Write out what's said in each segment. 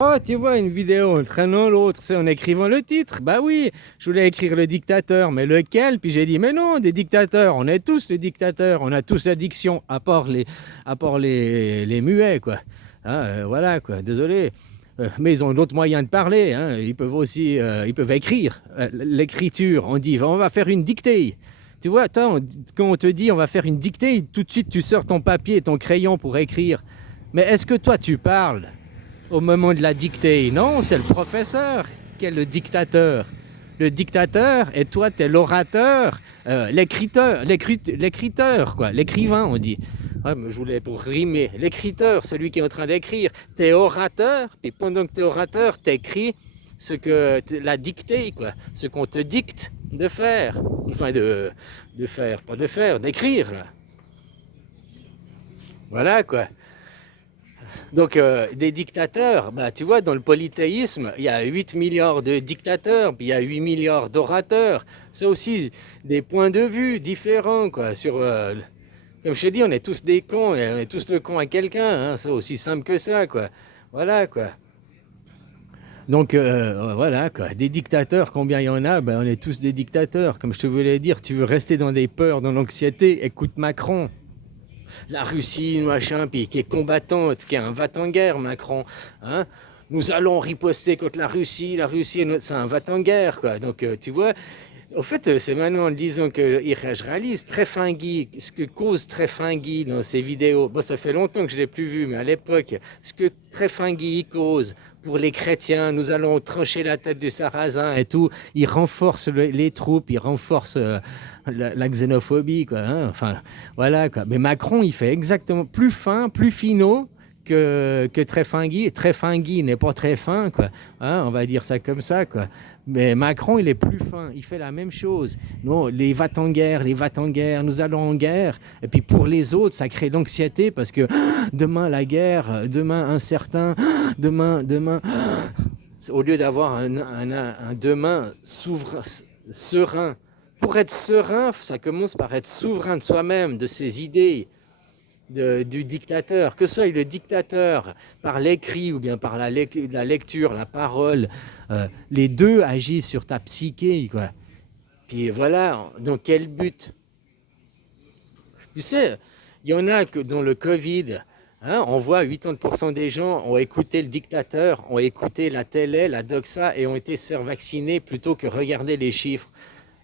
Oh, tu vois, une vidéo en traînant l'autre, c'est en écrivant le titre. Bah oui, je voulais écrire le dictateur, mais lequel? Puis j'ai dit, mais non, des dictateurs, on est tous les dictateurs, on a tous l'addiction, à part les muets, quoi. Hein, voilà, quoi, désolé. Mais ils ont d'autres moyens de parler, hein. Ils peuvent aussi, ils peuvent écrire. L'écriture, on dit, on va faire une dictée. Tu vois, toi, quand on te dit, on va faire une dictée, tout de suite, tu sors ton papier et ton crayon pour écrire. Mais est-ce que toi, tu parles au moment de la dictée? Non, c'est le professeur qui est le dictateur. Le dictateur, et toi, tu es l'orateur, l'écriteur, quoi, l'écrivain, on dit. Ouais, mais je voulais pour rimer. L'écriteur, celui qui est en train d'écrire. Tu es orateur, puis pendant que tu es orateur, tu écris la dictée, quoi, ce qu'on te dicte de faire. Enfin, de faire, pas de faire, d'écrire, là. Voilà, quoi. Donc, des dictateurs, bah, tu vois, dans le polythéisme, il y a 8 milliards de dictateurs, puis il y a 8 milliards d'orateurs. C'est aussi des points de vue différents, quoi. Comme je te dis, on est tous des cons, et on est tous le con à quelqu'un, hein, c'est aussi simple que ça, quoi. Voilà, quoi. Donc, voilà, quoi. Des dictateurs, combien il y en a? Ben, on est tous des dictateurs. Comme je te voulais dire, tu veux rester dans des peurs, dans l'anxiété, écoute Macron. La Russie, machin, puis qui est combattante, qui est un va-t-en-guerre, Macron. Hein. Nous allons riposter contre la Russie, c'est un va-t-en-guerre, quoi. Donc, tu vois, en fait, c'est maintenant en disant que je réalise Trefingui, ce que cause Trefingui dans ses vidéos. Bon, ça fait longtemps que je ne l'ai plus vu, mais à l'époque, ce que Trefingui cause pour les chrétiens, nous allons trancher la tête du sarrasin et tout. Il renforce les troupes, il renforce la xénophobie, quoi. Hein. Enfin, voilà, quoi. Mais Macron, il fait exactement plus fin, plus finot que Trefingui. Trefingui n'est pas très fin, quoi. Hein, on va dire ça comme ça, quoi. Mais Macron, il est plus fin, il fait la même chose. Non, les va-t-en-guerre, nous allons en guerre. Et puis pour les autres, ça crée l'anxiété parce que demain la guerre, demain incertain, demain. Au lieu d'avoir un demain serein. Pour être serein, ça commence par être souverain de soi-même, de ses idées, du dictateur, que ce soit le dictateur par l'écrit ou bien par la lecture, la parole, les deux agissent sur ta psyché, quoi. Puis voilà, dans quel but? Tu sais, il y en a que dans le Covid, hein, on voit 80% des gens ont écouté le dictateur, ont écouté la télé, la doxa et ont été se faire vacciner plutôt que regarder les chiffres.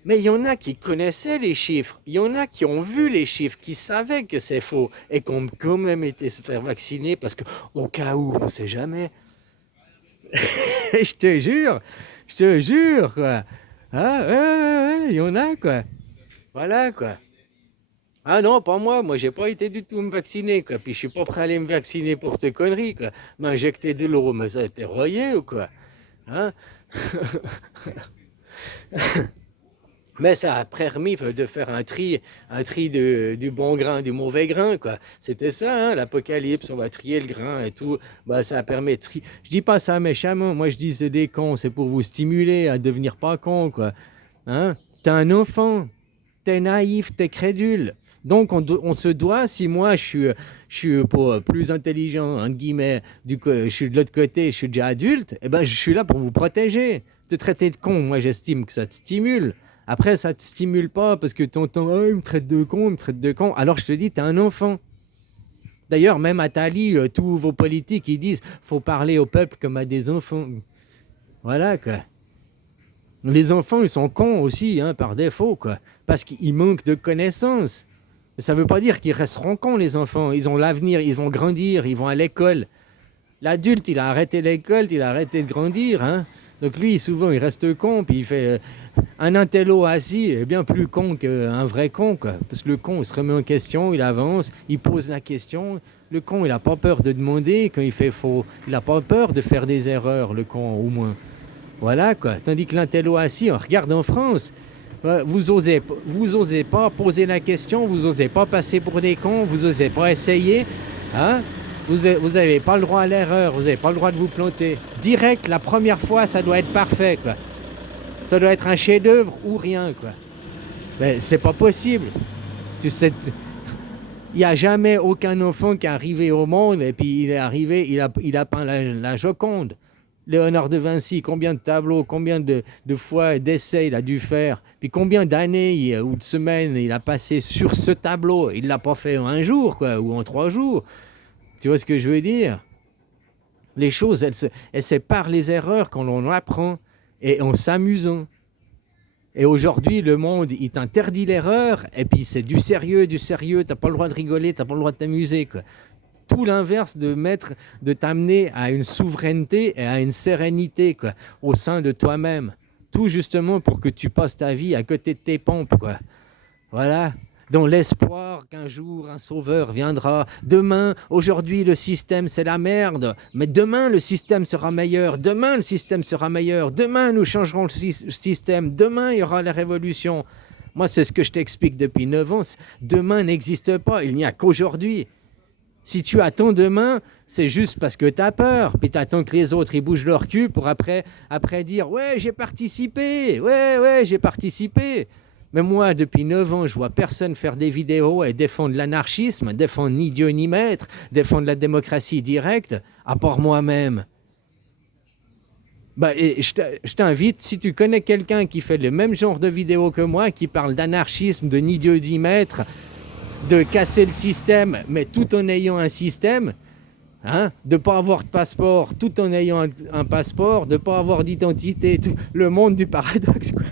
Mais il y en a qui connaissaient les chiffres, il y en a qui ont vu les chiffres, qui savaient que c'est faux et qui ont quand même été se faire vacciner parce qu'au cas où, on ne sait jamais. Je te jure, quoi. Ah, ouais, ouais, ouais, il y en a, quoi. Voilà, quoi. Ah non, pas moi, j'ai pas été du tout me vacciner, quoi. Puis je suis pas prêt à aller me vacciner pour cette connerie, quoi. M'injecter de l'euro, mais ça a été royé ou quoi? Hein? Mais ça a permis de faire un tri du bon grain, du mauvais grain, quoi. C'était ça, hein, l'apocalypse, on va trier le grain et tout. Bah, ça permet de trier. Je dis pas ça méchamment, moi je dis c'est des cons, c'est pour vous stimuler à devenir pas con, quoi. Hein? T'es un enfant, t'es naïf, t'es crédule. Donc on se doit, si moi je suis plus intelligent, entre guillemets, je suis de l'autre côté, je suis déjà adulte, eh ben je suis là pour vous protéger. Te traiter de con, moi j'estime que ça te stimule. Après, ça te stimule pas parce que t'entends, oh, il me traite de con, il me traite de con. Alors je te dis, t'es un enfant. D'ailleurs, même à Tali, tous vos politiques, ils disent, faut parler au peuple comme à des enfants. Voilà, quoi. Les enfants, ils sont cons aussi, hein, par défaut, quoi. Parce qu'ils manquent de connaissances. Ça veut pas dire qu'ils resteront cons, les enfants. Ils ont l'avenir, ils vont grandir, ils vont à l'école. L'adulte, il a arrêté l'école, il a arrêté de grandir, hein. Donc lui, souvent, il reste con, puis il fait un intello assis est bien plus con qu'un vrai con, quoi. Parce que le con, il se remet en question, il avance, il pose la question. Le con, il n'a pas peur de demander quand il fait faux. Il n'a pas peur de faire des erreurs, le con, au moins. Voilà, quoi. Tandis que l'intello assis, on regarde en France, vous osez pas poser la question, vous osez pas passer pour des cons, vous osez pas essayer, hein. Vous n'avez pas le droit à l'erreur, vous n'avez pas le droit de vous planter. Direct, la première fois, ça doit être parfait, quoi. Ça doit être un chef-d'œuvre ou rien, quoi. Mais c'est pas possible. Tu sais, il n'y a jamais aucun enfant qui est arrivé au monde et puis il est arrivé, il a peint la Joconde. Léonard de Vinci, combien de tableaux, combien de fois d'essais il a dû faire, puis combien d'années ou de semaines il a passé sur ce tableau. Il ne l'a pas fait en un jour, quoi, ou en 3 jours. Tu vois ce que je veux dire? Les choses, elles se par les erreurs quand on apprend et en s'amusant. Et aujourd'hui, le monde, il t'interdit l'erreur, et puis c'est du sérieux, t'as pas le droit de rigoler, t'as pas le droit de t'amuser, quoi. Tout l'inverse de t'amener à une souveraineté et à une sérénité, quoi, au sein de toi-même. Tout justement pour que tu passes ta vie à côté de tes pompes, quoi. Voilà. Dans l'espoir qu'un jour un sauveur viendra. Demain, aujourd'hui, le système, c'est la merde. Mais demain, le système sera meilleur. Demain, le système sera meilleur. Demain, nous changerons le système. Demain, il y aura la révolution. Moi, c'est ce que je t'explique depuis 9 ans. Demain n'existe pas. Il n'y a qu'aujourd'hui. Si tu attends demain, c'est juste parce que tu as peur. Puis tu attends que les autres ils bougent leur cul pour après dire « Ouais, j'ai participé. Ouais, j'ai participé. » Mais moi, depuis 9 ans, je vois personne faire des vidéos et défendre l'anarchisme, défendre ni Dieu ni maître, défendre la démocratie directe, à part moi-même. Et je t'invite, si tu connais quelqu'un qui fait le même genre de vidéos que moi, qui parle d'anarchisme, de ni Dieu ni maître, de casser le système, mais tout en ayant un système, hein, de ne pas avoir de passeport tout en ayant un passeport, de ne pas avoir d'identité, le monde du paradoxe, quoi.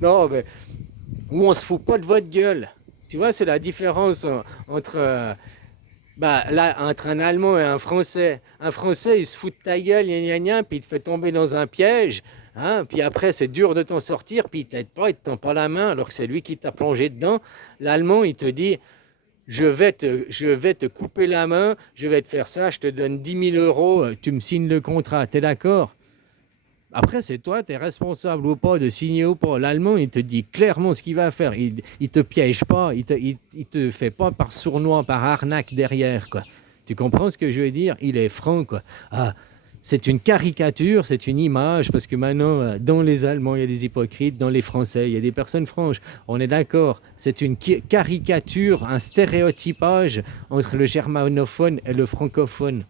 Non, mais où on se fout pas de votre gueule. Tu vois, c'est la différence entre, entre un Allemand et un Français. Un Français, il se fout de ta gueule, gna gna gna, puis il te fait tomber dans un piège. Hein, puis après, c'est dur de t'en sortir, puis il t'aide pas, il te tend pas la main, alors que c'est lui qui t'a plongé dedans. L'Allemand, il te dit, je vais te couper la main, je vais te faire ça, je te donne 10 000 euros, tu me signes le contrat, t'es d'accord? Après, c'est toi, tu es responsable ou pas de signer ou pas. L'Allemand, il te dit clairement ce qu'il va faire. Il te piège pas, il te fait pas par sournois, par arnaque derrière, quoi. Tu comprends ce que je veux dire? Il est franc, quoi. Ah, c'est une caricature, c'est une image, parce que maintenant, dans les Allemands, il y a des hypocrites, dans les Français, il y a des personnes franches. On est d'accord. C'est une caricature, un stéréotypage entre le germanophone et le francophone.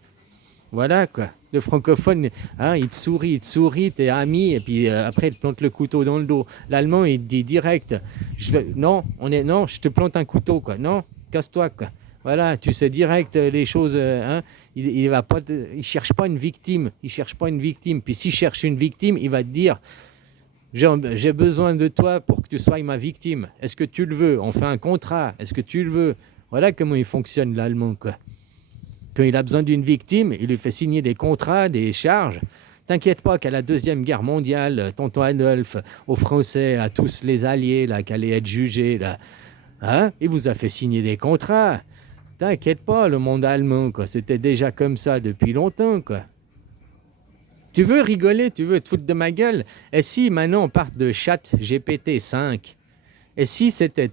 Voilà, quoi. Le francophone, hein, il te sourit, t'es ami, et puis après, il te plante le couteau dans le dos. L'allemand, il te dit direct, non, je te plante un couteau, quoi. Non, casse-toi, quoi. Voilà, tu sais direct les choses, hein. Il cherche pas une victime, Puis s'il cherche une victime, il va te dire, j'ai besoin de toi pour que tu sois ma victime. Est-ce que tu le veux? On fait un contrat. Est-ce que tu le veux? Voilà comment il fonctionne, l'allemand, quoi. Quand il a besoin d'une victime, il lui fait signer des contrats, des charges. T'inquiète pas qu'à la Deuxième Guerre mondiale, tonton Adolphe, aux Français, à tous les alliés là, qui allaient être jugés, là, hein, il vous a fait signer des contrats. T'inquiète pas, le monde allemand, quoi, c'était déjà comme ça depuis longtemps, quoi. Tu veux rigoler, tu veux te foutre de ma gueule? Et si maintenant on part de chat GPT 5, et si c'était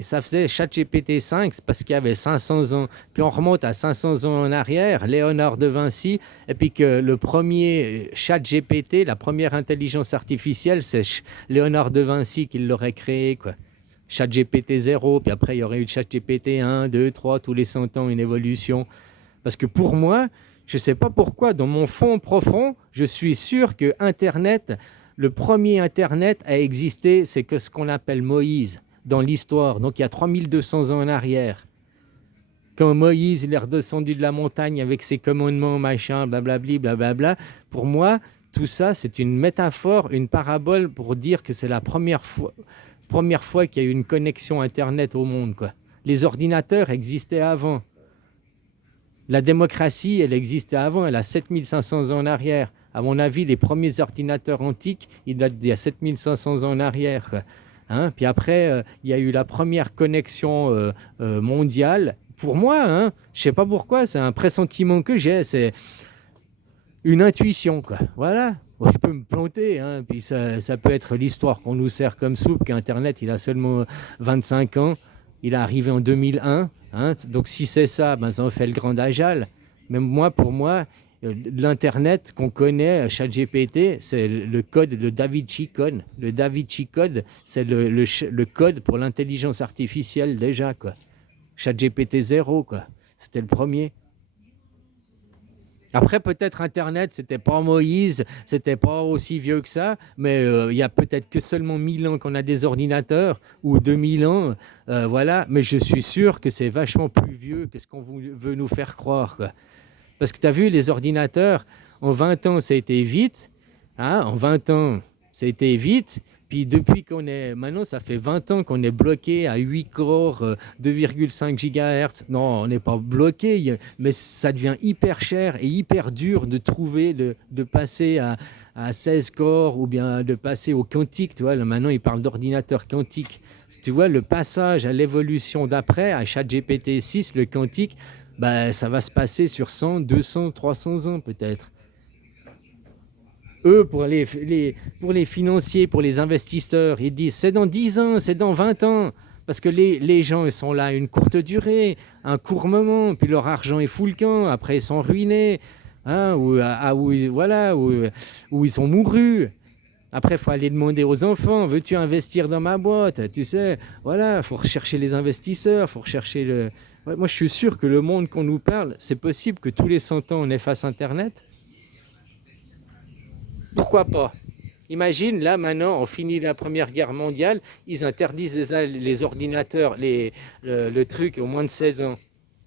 ça faisait ChatGPT 5, c'est parce qu'il y avait 500 ans, puis on remonte à 500 ans en arrière, Léonard de Vinci, et puis que le premier ChatGPT, la première intelligence artificielle, c'est Léonard de Vinci qui l'aurait créé, quoi. ChatGPT 0, puis après il y aurait eu ChatGPT 1, 2, 3, tous les 100 ans, une évolution. Parce que pour moi, je ne sais pas pourquoi, dans mon fond profond, je suis sûr que Internet, le premier Internet à exister, c'est que ce qu'on appelle Moïse dans l'histoire. Donc il y a 3200 ans en arrière. Quand Moïse il est redescendu de la montagne avec ses commandements, machin, blablabli, blablabla, pour moi, tout ça, c'est une métaphore, une parabole pour dire que c'est la première fois qu'il y a eu une connexion Internet au monde, quoi. Les ordinateurs existaient avant. La démocratie, elle existait avant, elle a 7500 ans en arrière. À mon avis, les premiers ordinateurs antiques, ils datent d'il y a 7500 ans en arrière, quoi. Hein? Puis après, il y a eu la première connexion mondiale. Pour moi, hein, je ne sais pas pourquoi, c'est un pressentiment que j'ai, c'est une intuition, quoi. Voilà. Bon, je peux me planter, hein, puis ça peut être l'histoire qu'on nous sert comme soupe, qu'Internet, il a seulement 25 ans. Il est arrivé en 2001, hein, donc si c'est ça, ben ça en fait le grand Dajjal. Mais moi, pour moi, l'Internet qu'on connaît, ChatGPT, c'est le code, le Da Vinci Code. Le Da Vinci Code, c'est le code pour l'intelligence artificielle déjà, quoi. ChatGPT 0, quoi. C'était le premier. Après, peut-être Internet, c'était pas Moïse, c'était pas aussi vieux que ça, mais il y a peut-être que seulement 1000 ans qu'on a des ordinateurs, ou 2000 ans, voilà. Mais je suis sûr que c'est vachement plus vieux que ce qu'on veut nous faire croire, quoi. Parce que tu as vu, les ordinateurs, en 20 ans, ça a été vite. Hein, en 20 ans, ça a été vite. Puis depuis qu'on est... Maintenant, ça fait 20 ans qu'on est bloqué à 8 corps, 2,5 GHz. Non, on n'est pas bloqué, mais ça devient hyper cher et hyper dur de trouver, de passer à 16 corps ou bien de passer au quantique. Tu vois, là, maintenant, ils parlent d'ordinateur quantique. Tu vois, le passage à l'évolution d'après, à ChatGPT 6, le quantique, bah, ça va se passer sur 100, 200, 300 ans peut-être. Eux, pour les financiers, pour les investisseurs, ils disent c'est dans 10 ans, c'est dans 20 ans. Parce que les gens, ils sont là à une courte durée, un court moment, puis leur argent est fou le camp, après ils sont ruinés, hein, voilà, où ils sont mourus. Après, il faut aller demander aux enfants, veux-tu investir dans ma boîte? Tu sais, voilà, il faut rechercher les investisseurs, il faut rechercher le... Ouais, moi, je suis sûr que le monde qu'on nous parle, c'est possible que tous les 100 ans, on efface Internet. Pourquoi pas? Imagine, là, maintenant, on finit la Première Guerre mondiale, ils interdisent les ordinateurs, le truc au moins de 16 ans.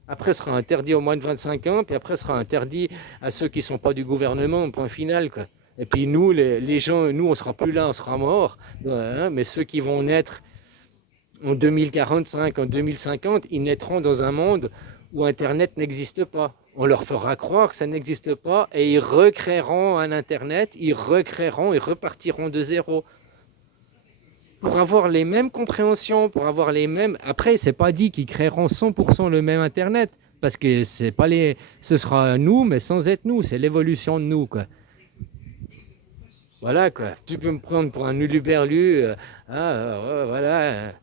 Après, ce sera interdit au moins de 25 ans, puis après, ce sera interdit à ceux qui ne sont pas du gouvernement, point final, quoi. Et puis nous, les gens, nous, on sera plus là, on sera morts, hein, mais ceux qui vont naître en 2045, en 2050, ils naîtront dans un monde où Internet n'existe pas. On leur fera croire que ça n'existe pas et ils recréeront un Internet, ils recréeront, ils repartiront de zéro. Pour avoir les mêmes compréhensions, pour avoir les mêmes... Après, c'est pas dit qu'ils créeront 100% le même Internet, parce que c'est pas les... ce sera nous, mais sans être nous, c'est l'évolution de nous, quoi. Voilà, quoi. Tu peux me prendre pour un uluberlu, voilà.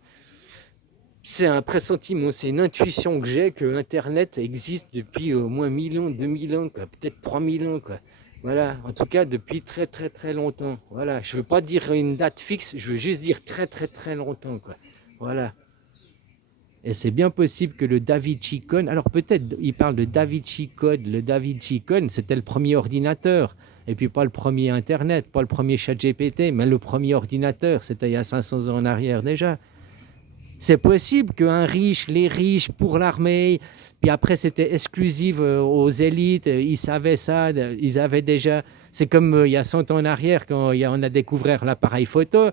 C'est un pressentiment, c'est une intuition que j'ai que Internet existe depuis au moins 1000 ans, 2000 ans, quoi, peut-être 3000 ans, quoi. Voilà, en tout cas depuis très très très longtemps. Voilà, je veux pas dire une date fixe, je veux juste dire très très très longtemps, quoi. Voilà. Et c'est bien possible que le Da Vinci Code, alors peut-être il parle de Da Vinci Code, le Da Vinci Code, c'était le premier ordinateur. Et puis pas le premier Internet, pas le premier ChatGPT, mais le premier ordinateur, c'était il y a 500 ans en arrière déjà. C'est possible qu'un riche, les riches pour l'armée, puis après c'était exclusif aux élites, ils savaient ça, ils avaient déjà... C'est comme il y a 100 ans en arrière quand on a découvert l'appareil photo.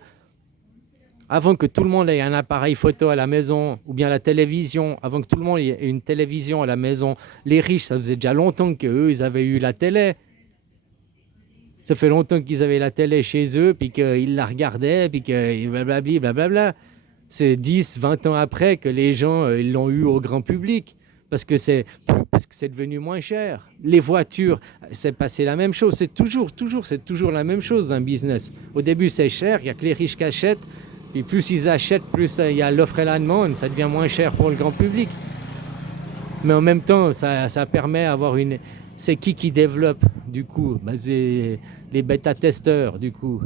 Avant que tout le monde ait un appareil photo à la maison, ou bien la télévision, avant que tout le monde ait une télévision à la maison, les riches, ça faisait déjà longtemps qu'eux, ils avaient eu la télé. Ça fait longtemps qu'ils avaient la télé chez eux, puis qu'ils la regardaient, puis que blablabla, blablabla. C'est 10, 20 ans après que les gens ils l'ont eu au grand public. Parce que c'est devenu moins cher. Les voitures, c'est passé la même chose. C'est toujours la même chose un business. Au début, c'est cher, il n'y a que les riches qui achètent. Puis plus ils achètent, plus il y a l'offre et la demande, ça devient moins cher pour le grand public. Mais en même temps, ça permet d'avoir une... C'est qui développe, du coup? C'est les bêta-testeurs, du coup.